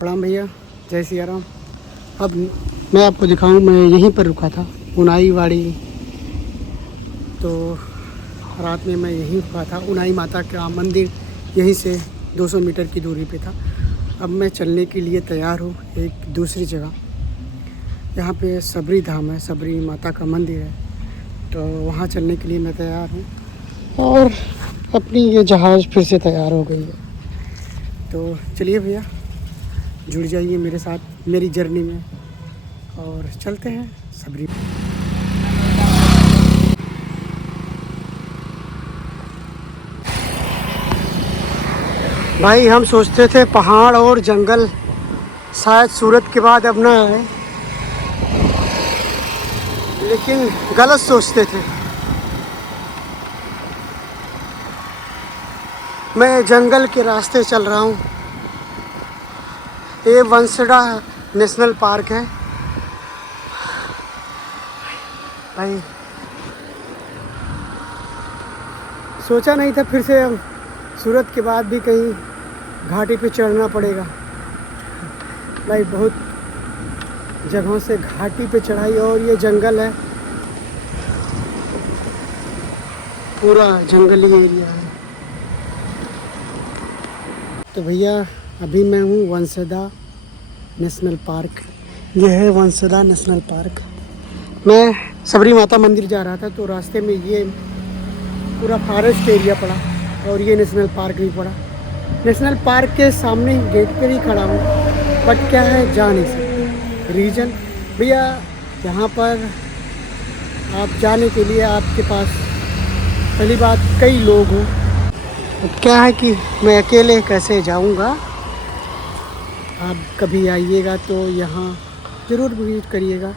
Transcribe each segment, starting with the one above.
प्रणाम भैया, जय सिया राम। अब मैं आपको दिखाऊं, मैं यहीं पर रुका था उनाई वाड़ी। तो रात में मैं यहीं रुका था। उनाई माता का मंदिर यहीं से 200 मीटर की दूरी पे था। अब मैं चलने के लिए तैयार हूँ एक दूसरी जगह। यहाँ पे सबरी धाम है, सबरी माता का मंदिर है, तो वहाँ चलने के लिए मैं तैयार हूँ। और अपनी ये जहाज़ फिर से तैयार हो गई है। तो चलिए भैया, जुड़ जाइए मेरे साथ मेरी जर्नी में और चलते हैं सबरी। भाई हम सोचते थे पहाड़ और जंगल शायद सूरत के बाद अब ना आए, लेकिन गलत सोचते थे। मैं जंगल के रास्ते चल रहा हूँ। ये वंसड़ा नेशनल पार्क है भाई। सोचा नहीं था फिर से अब सूरत के बाद भी कहीं घाटी पे चढ़ना पड़ेगा भाई। बहुत जगहों से घाटी पे चढ़ाई, और ये जंगल है, पूरा जंगली एरिया है। तो भैया अभी मैं हूँ वंसदा नेशनल पार्क। ये है वंसदा नेशनल पार्क। मैं सबरी माता मंदिर जा रहा था, तो रास्ते में ये पूरा फॉरेस्ट एरिया पड़ा और ये नेशनल पार्क भी पड़ा। नेशनल पार्क के सामने गेट पर ही खड़ा हूँ, बट क्या है जा नहीं सकते। रीज़न भैया, यहाँ पर आप जाने के लिए आपके पास पहली बात कई लोग हों। अब क्या है कि मैं अकेले कैसे जाऊँगा। आप कभी आइएगा तो यहाँ ज़रूर विजिट करिएगा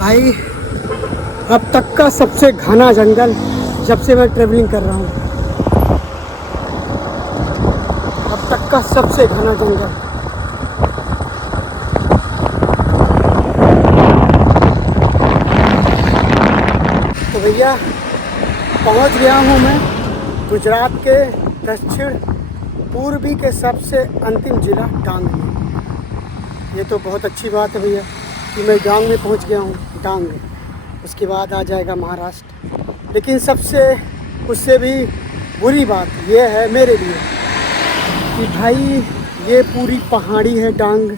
भाई। अब तक का सबसे घना जंगल जब से मैं ट्रैवलिंग कर रहा हूँ, अब तक का सबसे घना जंगल। तो भैया पहुँच गया हूँ मैं गुजरात के दक्षिण पूर्वी के सबसे अंतिम ज़िला डांग में। ये तो बहुत अच्छी बात है भैया कि मैं डांग में पहुँच गया हूँ। डांग, उसके बाद आ जाएगा महाराष्ट्र। लेकिन सबसे उससे भी बुरी बात ये है मेरे लिए कि भाई ये पूरी पहाड़ी है। डांग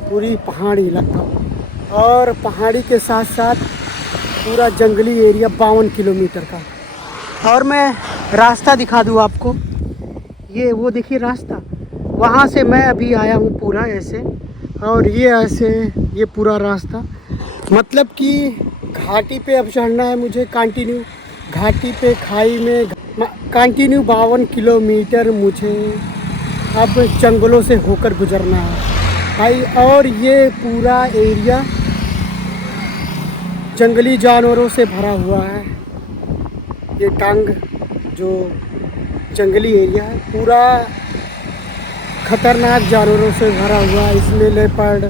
पूरी पहाड़ी लगभग, और पहाड़ी के साथ साथ पूरा जंगली एरिया 52 किलोमीटर का। और मैं रास्ता दिखा दूँ आपको, ये वो देखिए रास्ता, वहाँ से मैं अभी आया हूँ पूरा ऐसे, और ये ऐसे ये पूरा रास्ता, मतलब कि घाटी पे अब चढ़ना है मुझे कंटिन्यू। घाटी पे खाई में कंटिन्यू 52 किलोमीटर मुझे अब जंगलों से होकर गुजरना है भाई। और ये पूरा एरिया जंगली जानवरों से भरा हुआ है। ये डांग जो जंगली एरिया है पूरा खतरनाक जानवरों से भरा हुआ है। इसमें लेपर्ड,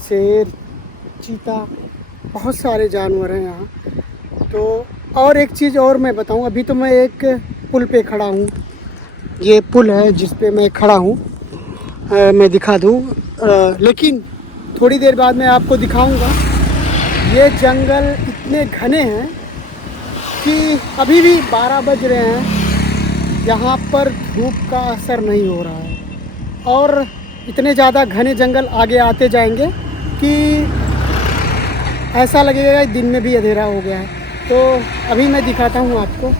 शेर, चीता, बहुत सारे जानवर हैं यहाँ। तो और एक चीज़ और मैं बताऊँ, अभी तो मैं एक पुल पे खड़ा हूँ। ये पुल है जिस पे मैं खड़ा हूँ, मैं दिखा दूँ, लेकिन थोड़ी देर बाद मैं आपको दिखाऊँगा। ये जंगल इतने घने हैं कि अभी भी 12 बज रहे हैं, यहाँ पर धूप का असर नहीं हो रहा है। और इतने ज़्यादा घने जंगल आगे आते जाएंगे कि ऐसा लगेगा दिन में भी अंधेरा हो गया है। तो अभी मैं दिखाता हूँ आपको।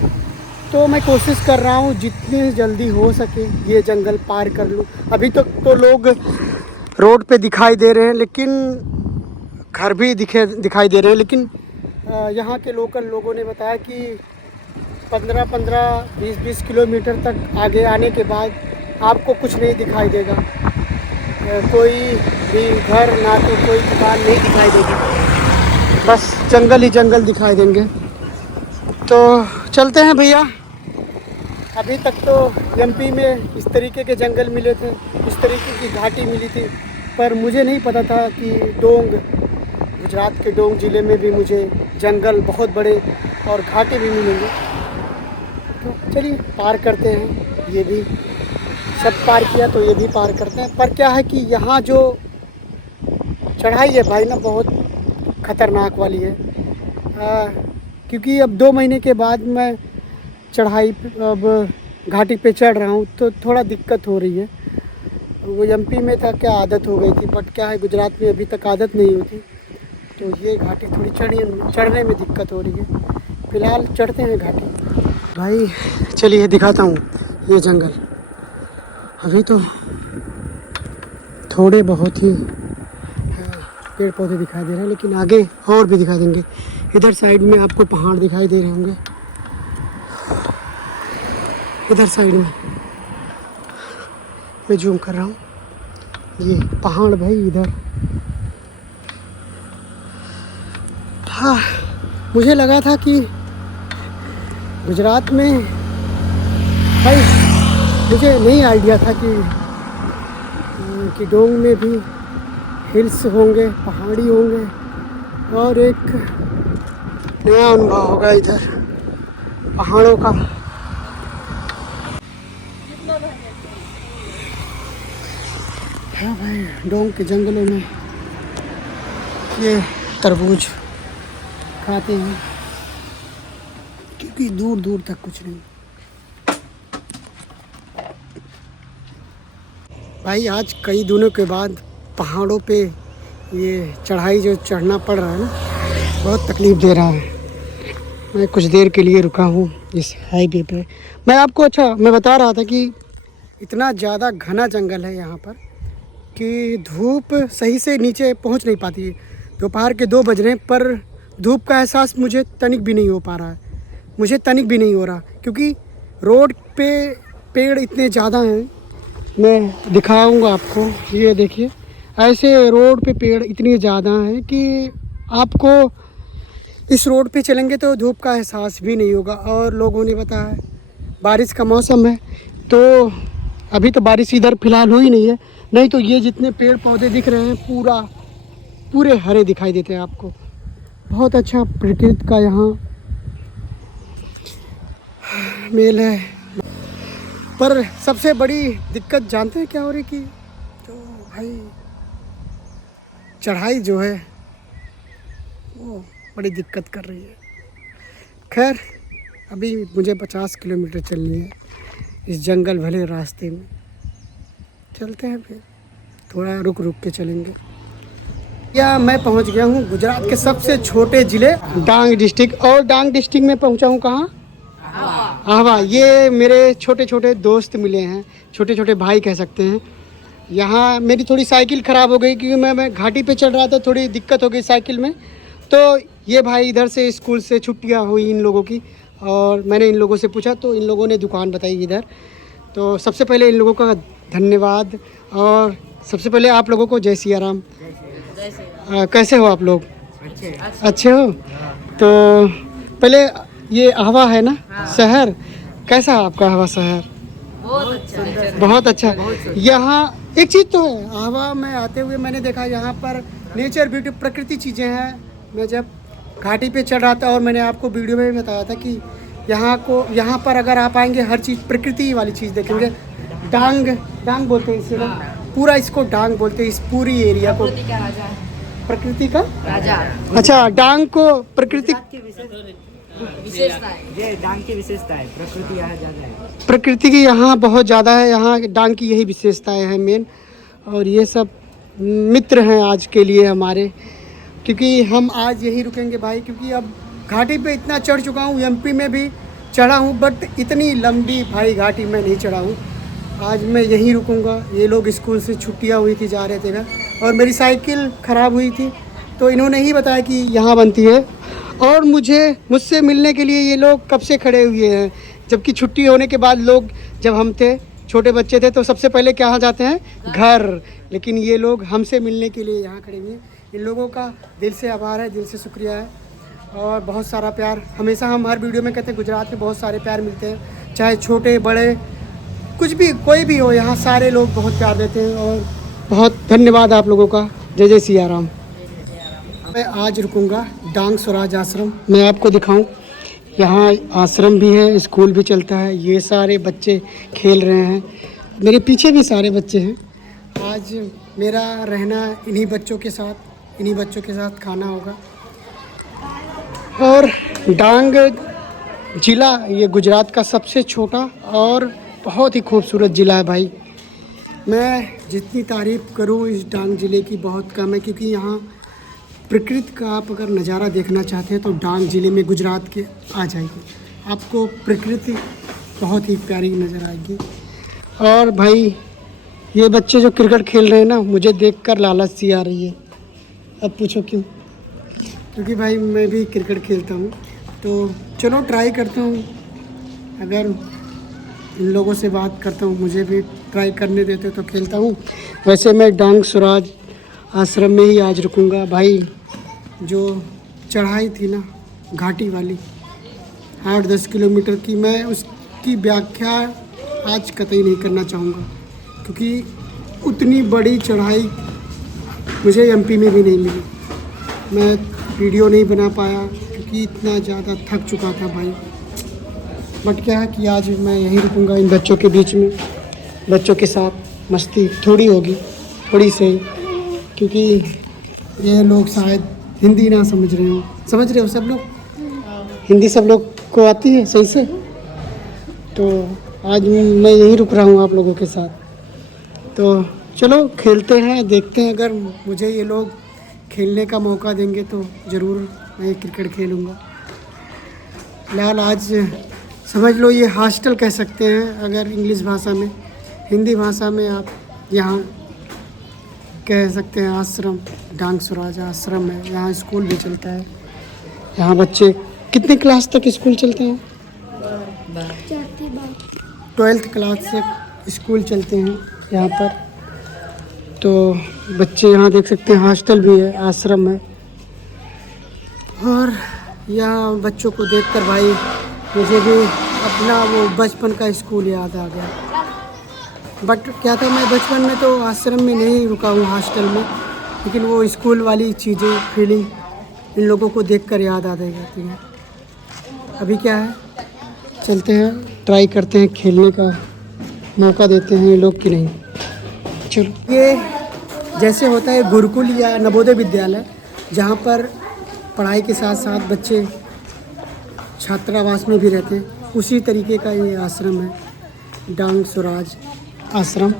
तो मैं कोशिश कर रहा हूँ जितनी जल्दी हो सके ये जंगल पार कर लूँ। अभी तक तो लोग रोड पे दिखाई दे रहे हैं, लेकिन घर भी दिखाई दे रहे हैं, लेकिन यहाँ के लोकल लोगों ने बताया कि 15-15, 20-20 किलोमीटर तक आगे आने के बाद आपको कुछ नहीं दिखाई देगा। कोई भी घर ना तो कोई दुकान नहीं दिखाई देगी, बस जंगल ही जंगल दिखाई देंगे। तो चलते हैं भैया। अभी तक तो एमपी में इस तरीके के जंगल मिले थे, इस तरीके की घाटी मिली थी, पर मुझे नहीं पता था कि डोंग, गुजरात के डोंग ज़िले में भी मुझे जंगल बहुत बड़े और घाटी भी मिलेंगे। तो चलिए पार करते हैं। ये भी सब पार किया तो ये भी पार करते हैं। पर क्या है कि यहाँ जो चढ़ाई है भाई ना बहुत ख़तरनाक वाली है। क्योंकि अब 2 महीने के बाद मैं चढ़ाई अब घाटी पे चढ़ रहा हूँ तो थोड़ा दिक्कत हो रही है। वो एमपी में था क्या आदत हो गई थी, बट क्या है गुजरात में अभी तक आदत नहीं होती, तो ये घाटी थोड़ी चढ़ने में दिक्कत हो रही है। फ़िलहाल चढ़ते हैं घाटी। भाई चलिए दिखाता हूँ ये जंगल। अभी तो थोड़े बहुत ही पेड़ पौधे दिखाई दे रहे हैं, लेकिन आगे और भी दिखाई देंगे। इधर साइड में आपको पहाड़ दिखाई दे रहे होंगे, इधर साइड में मैं जूम कर रहा हूँ, ये पहाड़ भाई इधर। हाँ, मुझे लगा था कि गुजरात में भाई, मुझे नहीं आइडिया था कि डोंग में भी हिल्स होंगे, पहाड़ी होंगे, और एक नया अनुभव होगा इधर पहाड़ों का। हाँ भाई, डोंग के जंगलों में ये तरबूज खाते हैं क्योंकि दूर दूर तक कुछ नहीं। भाई आज कई दिनों के बाद पहाड़ों पे ये चढ़ाई जो चढ़ना पड़ रहा है ना, बहुत तकलीफ़ दे रहा है। मैं कुछ देर के लिए रुका हूँ इस हाईवे पे। मैं बता रहा था कि इतना ज़्यादा घना जंगल है यहाँ पर कि धूप सही से नीचे पहुँच नहीं पाती। दोपहर के 2 बज रहे हैं पर धूप का एहसास मुझे तनिक भी नहीं हो पा रहा है, मुझे तनिक भी नहीं हो रहा, क्योंकि रोड पे पेड़ इतने ज़्यादा हैं। मैं दिखाऊंगा आपको, ये देखिए, ऐसे रोड पे पेड़ इतने ज़्यादा हैं कि आपको इस रोड पे चलेंगे तो धूप का एहसास भी नहीं होगा। और लोगों ने बताया बारिश का मौसम है, तो अभी तो बारिश इधर फ़िलहाल हुई नहीं है, नहीं तो ये जितने पेड़ पौधे दिख रहे हैं पूरे हरे दिखाई देते हैं आपको। बहुत अच्छा प्रकृति का यहाँ मेल है। पर सबसे बड़ी दिक्कत जानते हैं क्या हो रही कि तो भाई चढ़ाई जो है वो बड़ी दिक्कत कर रही है। खैर अभी मुझे 50 किलोमीटर चलनी है इस जंगल भले रास्ते में। चलते हैं फिर, थोड़ा रुक रुक के चलेंगे। या मैं पहुंच गया हूं गुजरात के सबसे छोटे ज़िले डांग डिस्ट्रिक्ट। और डांग डिस्ट्रिक्ट में पहुंचा हूं कहाँ? आह्वा। ये मेरे छोटे छोटे दोस्त मिले हैं, छोटे छोटे भाई कह सकते हैं। यहाँ मेरी थोड़ी साइकिल ख़राब हो गई क्योंकि मैं घाटी पे चढ़ रहा था, थोड़ी दिक्कत हो गई साइकिल में। तो ये भाई इधर से स्कूल से छुट्टियाँ हुई इन लोगों की, और मैंने इन लोगों से पूछा तो इन लोगों ने दुकान बताई इधर। तो सबसे पहले इन लोगों का धन्यवाद, और सबसे पहले आप लोगों को जय सिया राम। कैसे हो आप लोग? अच्छे हो? तो पहले ये आह्वा है ना शहर, कैसा आपका आह्वा शहर? बहुत अच्छा। यहाँ एक चीज़ तो है, आह्वा में आते हुए मैंने देखा यहाँ पर नेचर ब्यूटी, प्रकृति चीज़ें हैं। मैं जब घाटी पे चढ़ रहा था, और मैंने आपको वीडियो में भी बताया था कि यहाँ पर अगर आप आएंगे हर चीज़ प्रकृति वाली चीज़ देखेंगे। डांग बोलते हैं इसे ना, पूरा इसको डांग बोलते हैं, इस पूरी एरिया को प्रकृति का राजा। अच्छा, डांग को प्रकृति विशेषता है, डांग की विशेषता है, प्रकृति यहाँ ज़्यादा है, प्रकृति की यहाँ बहुत ज़्यादा है। यहाँ डांग की यही विशेषताएं हैं मेन। और ये सब मित्र हैं आज के लिए हमारे, क्योंकि हम आज यही रुकेंगे भाई, क्योंकि अब घाटी पे इतना चढ़ चुका हूँ, एमपी में भी चढ़ा हूँ, बट इतनी लंबी भाई घाटी में नहीं चढ़ा हूँ। आज मैं यहीं रुकूंगा। ये लोग स्कूल से छुट्टियाँ हुई थी, जा रहे थे घर, और मेरी साइकिल ख़राब हुई थी, तो इन्होंने ही बताया कि यहाँ बनती है। और मुझसे मिलने के लिए ये लोग कब से खड़े हुए हैं, जबकि छुट्टी होने के बाद लोग, जब हम थे छोटे बच्चे थे तो सबसे पहले कहाँ जाते हैं? घर। लेकिन ये लोग हमसे मिलने के लिए यहाँ खड़े हुए हैं। इन लोगों का दिल से आभार है, दिल से शुक्रिया है, और बहुत सारा प्यार। हमेशा हम हर वीडियो में कहते हैं गुजरात में बहुत सारे प्यार मिलते हैं, चाहे छोटे बड़े कुछ भी कोई भी हो, यहाँ सारे लोग बहुत प्यार देते हैं। और बहुत धन्यवाद आप लोगों का। जय जय सिया राम। मैं आज रुकूंगा डांग स्वराज आश्रम। मैं आपको दिखाऊं, यहाँ आश्रम भी है, स्कूल भी चलता है। ये सारे बच्चे खेल रहे हैं, मेरे पीछे भी सारे बच्चे हैं। आज मेरा रहना इन्हीं बच्चों के साथ खाना होगा। और डांग ज़िला ये गुजरात का सबसे छोटा और बहुत ही खूबसूरत ज़िला है भाई। मैं जितनी तारीफ़ करूँ इस डांग ज़िले की बहुत कम है, क्योंकि यहाँ प्रकृति का आप अगर नज़ारा देखना चाहते हैं तो डांग ज़िले में गुजरात के आ जाइए, आपको प्रकृति बहुत ही प्यारी नज़र आएगी। और भाई ये बच्चे जो क्रिकेट खेल रहे हैं ना, मुझे देखकर लालच सी आ रही है। अब पूछो क्यों? क्योंकि भाई मैं भी क्रिकेट खेलता हूँ, तो चलो ट्राई करता हूँ। अगर इन लोगों से बात करता हूँ, मुझे भी ट्राई करने देते तो खेलता हूँ। वैसे मैं डांग स्वराज आश्रम में ही आज रुकूंगा भाई। जो चढ़ाई थी ना घाटी वाली 8-10 किलोमीटर की, मैं उसकी व्याख्या आज कतई नहीं करना चाहूँगा, क्योंकि उतनी बड़ी चढ़ाई मुझे एमपी में भी नहीं मिली। मैं वीडियो नहीं बना पाया क्योंकि इतना ज़्यादा थक चुका था भाई। बट क्या है कि आज मैं यहीं रुकूंगा इन बच्चों के बीच में, बच्चों के साथ मस्ती थोड़ी होगी, थोड़ी से, क्योंकि ये लोग शायद हिंदी ना समझ रहे हो। समझ रहे हो सब लोग? हिंदी सब लोग को आती है सही से? तो आज मैं यहीं रुक रहा हूँ आप लोगों के साथ। तो चलो खेलते हैं, देखते हैं। अगर मुझे ये लोग खेलने का मौका देंगे तो ज़रूर मैं क्रिकेट खेलूँगा। फिलहाल आज समझ लो ये हॉस्टल कह सकते हैं अगर इंग्लिश भाषा में, हिंदी भाषा में आप यहाँ कह सकते हैं आश्रम। डांग स्वराज आश्रम है, यहाँ स्कूल भी चलता है। यहाँ बच्चे कितने क्लास तक स्कूल चलते हैं? 12th क्लास तक स्कूल चलते हैं यहाँ पर। तो बच्चे यहाँ देख सकते हैं, हॉस्टल भी है, आश्रम है। और यहाँ बच्चों को देखकर भाई मुझे भी अपना वो बचपन का स्कूल याद आ गया। बट क्या था, मैं बचपन में तो आश्रम में नहीं रुका हूँ, हॉस्टल में, लेकिन वो स्कूल वाली चीज़ें, फीलिंग इन लोगों को देखकर याद आ जाती हैं। अभी क्या है, चलते हैं, ट्राई करते हैं, खेलने का मौका देते हैं ये लोग कि नहीं। चलो, ये जैसे होता है गुरुकुल या नवोदय विद्यालय, जहाँ पर पढ़ाई के साथ साथ बच्चे छात्रावास में भी रहते हैं, उसी तरीके का ये आश्रम है डांग स्वराज आश्रम।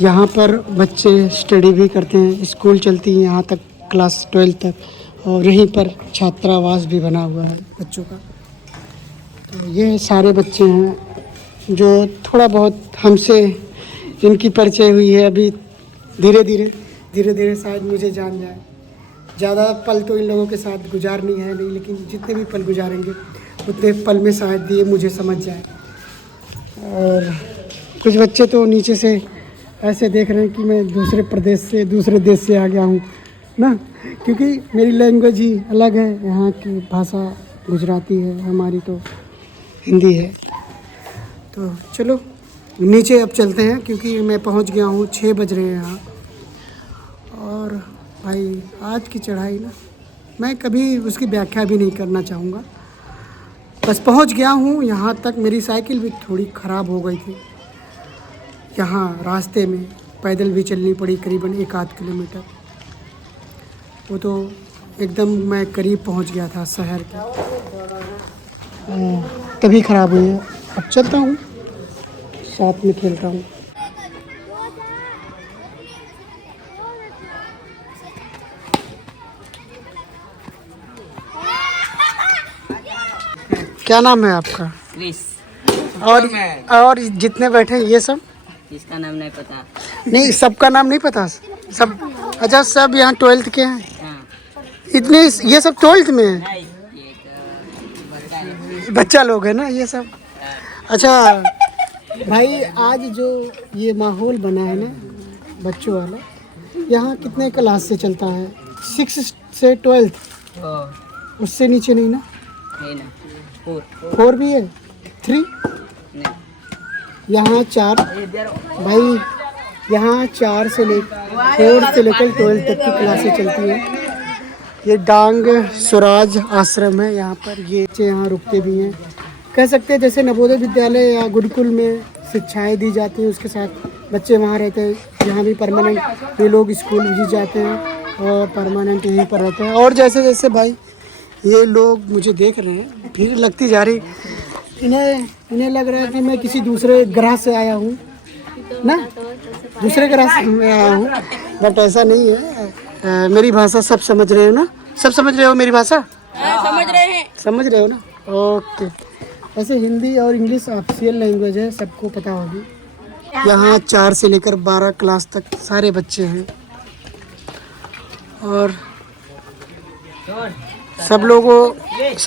यहाँ पर बच्चे स्टडी भी करते हैं, स्कूल चलती है यहाँ तक, क्लास 12 तक, और यहीं पर छात्रावास भी बना हुआ है बच्चों का। तो ये सारे बच्चे हैं जो थोड़ा बहुत हमसे इनकी परिचय हुई है। अभी धीरे धीरे शायद मुझे जान जाए। ज़्यादा पल तो इन लोगों के साथ गुजारनी है नहीं, लेकिन जितने भी पल गुजारेंगे उतने पल में शायद ये मुझे समझ जाए। और कुछ बच्चे तो नीचे से ऐसे देख रहे हैं कि मैं दूसरे देश से आ गया हूँ ना, क्योंकि मेरी लैंग्वेज ही अलग है। यहाँ की भाषा गुजराती है, हमारी तो हिंदी है। तो चलो नीचे अब चलते हैं, क्योंकि मैं पहुँच गया हूँ, 6 बज रहे हैं यहाँ। और भाई आज की चढ़ाई ना, मैं कभी उसकी व्याख्या भी नहीं करना चाहूँगा। बस पहुँच गया हूँ यहाँ तक। मेरी साइकिल भी थोड़ी ख़राब हो गई थी, यहाँ रास्ते में पैदल भी चलनी पड़ी करीबन 1-8 किलोमीटर। वो तो एकदम मैं करीब पहुँच गया था शहर के, तभी ख़राब हुई है। अब चलता हूँ, साथ में खेलता हूँ। क्या नाम है आपका? क्रिस। और जितने बैठे हैं ये सब? इसका नाम नहीं पता। नहीं, सबका नाम नहीं पता? सब? अच्छा, सब यहाँ 12th के हैं? हाँ। इतने ये सब 12th में है? नहीं, ये तो बच्चा लोग है ना ये सब। अच्छा भाई, आज जो ये माहौल बना है ना बच्चों वाला, यहाँ कितने क्लास से चलता है? 6 से 12th? उससे नीचे नहीं ना? नहीं ना, 4 भी है? 3? नहीं। यहाँ 4 भाई, यहाँ 4 से 4 से लेकर 12 तक की क्लासें चलती हैं। ये डांग स्वराज आश्रम है। यहाँ पर ये बच्चे यहाँ रुकते भी हैं। कह सकते हैं जैसे नवोदय विद्यालय या गुरुकुल में शिक्षाएं दी जाती हैं, उसके साथ बच्चे वहाँ रहते हैं। यहाँ भी परमानेंट ये लोग स्कूल भी जाते हैं और परमानेंट यहीं पर रहते हैं। और जैसे जैसे भाई ये लोग मुझे देख रहे हैं, भीड़ लगती जा रही, इन्हें लग रहा है कि मैं किसी दूसरे ग्रह से आया हूँ ना, दूसरे ग्रह से मैं आया हूँ, बट ऐसा नहीं है। मेरी भाषा सब समझ रहे हो ना? सब समझ रहे हो मेरी भाषा? समझ रहे हैं। समझ रहे हो ना? ओके। ऐसे हिंदी और इंग्लिश ऑफिशियल लैंग्वेज है, सबको पता होगी। यहाँ 4 से लेकर 12 क्लास तक सारे बच्चे हैं और सब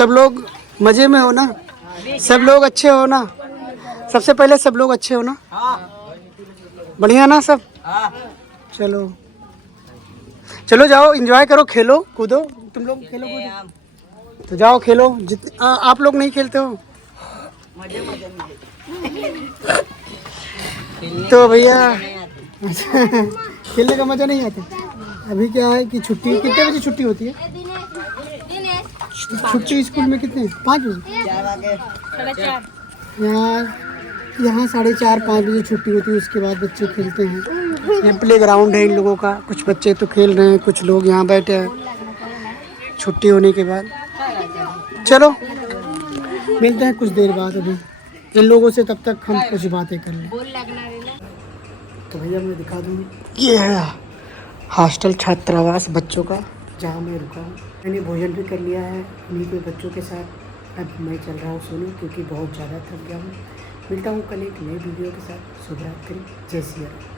लोग मज़े में हो ना? सब लोग अच्छे हो ना? सबसे पहले सब लोग अच्छे हो ना? बढ़िया ना सब? चलो चलो जाओ, एंजॉय करो, खेलो कूदो। तुम लोग खेलो कूदो तो जाओ खेलो। आप लोग नहीं खेलते हो तो भैया खेलने का मज़ा नहीं आता। अभी क्या है कि छुट्टी कितने बजे छुट्टी होती है? छुट्टी स्कूल में कितने? 5 बजे। यहाँ 4:30-5 बजे छुट्टी होती है। उसके बाद बच्चे खेलते हैं। यहाँ प्ले ग्राउंड है इन लोगों का। कुछ बच्चे तो खेल रहे हैं, कुछ लोग यहाँ बैठे हैं छुट्टी होने के बाद। चलो मिलते हैं कुछ देर बाद अभी इन लोगों से, तब तक हम कुछ बातें कर लें। तो भैया मैं दिखा दूँ, ये है हॉस्टल छात्रावास बच्चों का जहाँ मैं रुका हूँ। मैंने भोजन भी कर लिया है उन्हीं के बच्चों के साथ। अब मैं चल रहा हूँ सोने, क्योंकि बहुत ज़्यादा थक गया हूँ। मिलता हूँ कल एक नई वीडियो के साथ। शुभ रात्रि, जय श्री राम।